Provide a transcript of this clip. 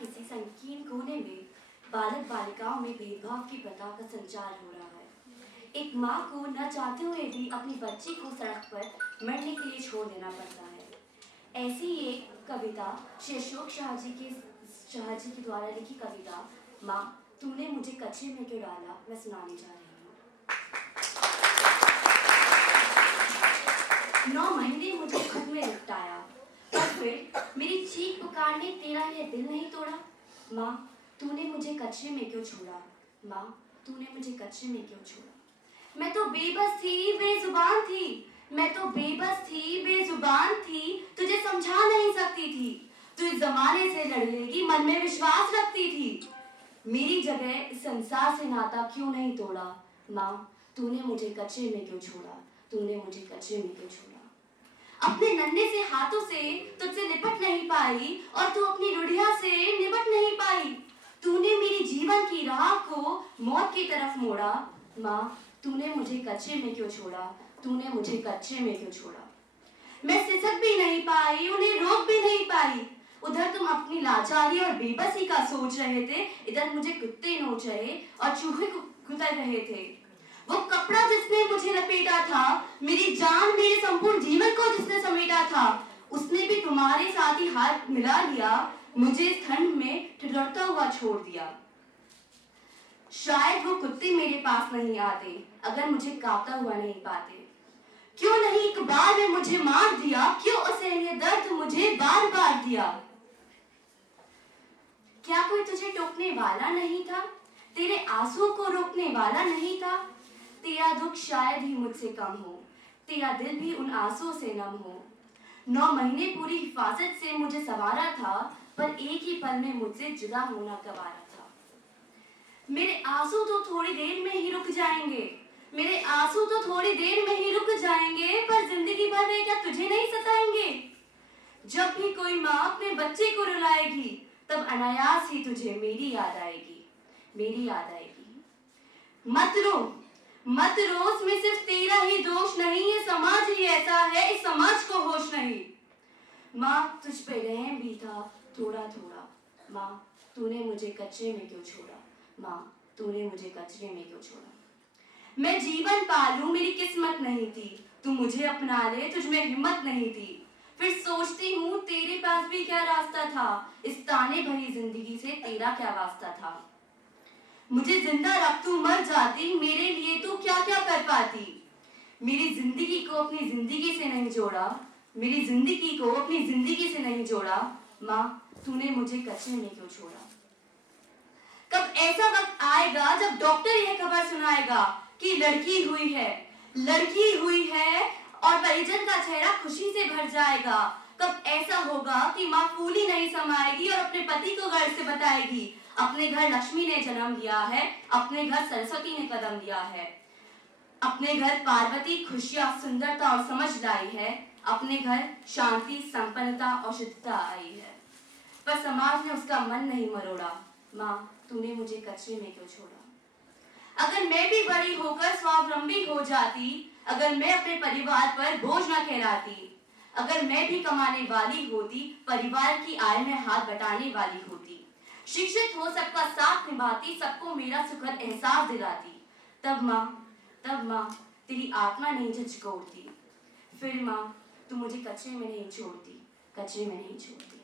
किसी संकीर्ण कोने में बालक बालिकाओं में भेदभाव की प्रथा का संचार हो रहा है। एक माँ को न चाहते हुए भी अपनी बच्ची को सड़क पर मरने के लिए छोड़ देना पड़ता है। ऐसी ही एक कविता श्री अशोक शाह जी के द्वारा लिखी कविता माँ तूने मुझे कच्चे में क्यों डाला मैं सुनाने जा रही हूँ। 9 महीने मुझे खुद में निपटाया और फिर मेरी चीख पुकार ने तेरा यह दिल नहीं तोड़ा। माँ तूने मुझे कच्चे में क्यों छोड़ा, माँ तूने मुझे कच्चे में क्यों छोड़ा। मैं तो बेबस थी, बेजुबान थी, मैं तो बेबस थी, बेजुबान थी, तुझे समझा नहीं सकती थी। तू इस जमाने से लड़ लेगी मन में विश्वास रखती थी। मेरी जगह इस संसार से नाता क्यों नहीं तोड़ा। माँ तूने मुझे कच्चे में क्यों छोड़ा, तूने मुझे कच्चे में क्यों छोड़ा। अपने नन्हे से हाथों से तुझसे निपट नहीं पाई और तू अपनी रुढ़िया से निपट नहीं पाई। तूने मेरी जीवन की राह को मौत की तरफ मोड़ा। माँ तूने मुझे कच्चे में क्यों छोड़ा, तूने मुझे कच्चे में क्यों छोड़ा। मैं सिसक भी नहीं पाई, उन्हें रोक भी नहीं पाई। उधर तुम अपनी लाचारी और बेबसी का सोच रहे थे, इधर मुझे कुत्ते नोच रहे और चूहे कुतर रहे थे। वो कपड़ा जिसने मुझे लपेटा था, मेरी जान मेरे संपूर्ण जीवन को जिसने समेटा था, उसने भी तुम्हारे साथ ही हाथ मिला लिया, मुझे इस ठंड में ठिठुरता हुआ छोड़ दिया। शायद वो कुत्ते मेरे पास नहीं आते अगर मुझे कांपता हुआ नहीं पाते। क्यों नहीं एक बार में मुझे मार दिया, क्यों असहनीय दर्द मुझे बार बार दिया। क्या कोई तुझे टोकने वाला नहीं था, तेरे आंसुओं को रोकने वाला नहीं था। तेरा दुख शायद ही मुझसे कम हो, तेरा दिल भी उन आंसुओं से नम हो। 9 महीने पूरी हिफाजत से मुझे संवारा था, पर एक ही पल में मुझसे जुदा होना गवारा था। मेरे आंसू तो थोड़ी देर में ही रुक जाएंगे, मेरे आंसू तो थोड़ी देर में ही रुक जाएंगे, पर जिंदगी भर वे क्या तुझे नहीं सताएंगे। जब भी कोई माँ अपने बच्चे को रुलाएगी, तब अनायास ही तुझे मेरी याद आएगी, मेरी याद आएगी। मत रो, मत रो, उसमें सिर्फ तेरा ही दोष नहीं, ये समाज ही ऐसा है, इस समाज को होश नहीं। माँ तुझ पे रहम भी था थोड़ा थोड़ा, माँ तूने मुझे कच्चे में क्यों छोड़ा, माँ तूने मुझे कचरे में क्यों छोड़ा। मैं जीवन पालूं मेरी किस्मत नहीं थी, तू मुझे अपना ले तुझ में हिम्मत नहीं थी। फिर सोचती हूँ तेरे पास भी क्या रास्ता था, इस ताने भरी जिंदगी से तेरा क्या वास्ता था। मुझे जिंदा रख तू मर जाती, मेरे लिए तू क्या क्या कर पाती। मेरी जिंदगी को अपनी जिंदगी से नहीं जोड़ा, मेरी जिंदगी को अपनी जिंदगी से नहीं जोड़ा। माँ तूने मुझे कच्चे में क्यों छोड़ा। कब ऐसा वक्त आएगा जब डॉक्टर यह खबर सुनाएगा कि लड़की हुई है, लड़की हुई है और परिजन का चेहरा खुशी से भर जाएगा। कब ऐसा होगा कि माँ फूली नहीं समाएगी और अपने पति को गर्व से बताएगी, अपने घर लक्ष्मी ने जन्म लिया है, अपने घर सरस्वती ने कदम लिया है, अपने घर पार्वती खुशियां सुंदरता और समझ लाई है, अपने घर शांति संपन्नता और शुद्धता आई है। पर समाज ने उसका मन नहीं मरोड़ा। माँ तूने मुझे कच्चे में क्यों छोड़ा। अगर मैं भी बड़ी होकर स्वावलंबी हो जाती, अगर मैं अपने परिवार पर बोझ न कहलाती, अगर मैं भी कमाने वाली होती, परिवार की आय में हाथ बटाने वाली होती, शिक्षित हो सबका साथ निभाती, सबको मेरा सुखद एहसास दिलाती, तब माँ तेरी आत्मा नहीं झकझोरती। फिर माँ तू मुझे कच्चे में नहीं छोड़ती, कच्चे में नहीं छोड़ती।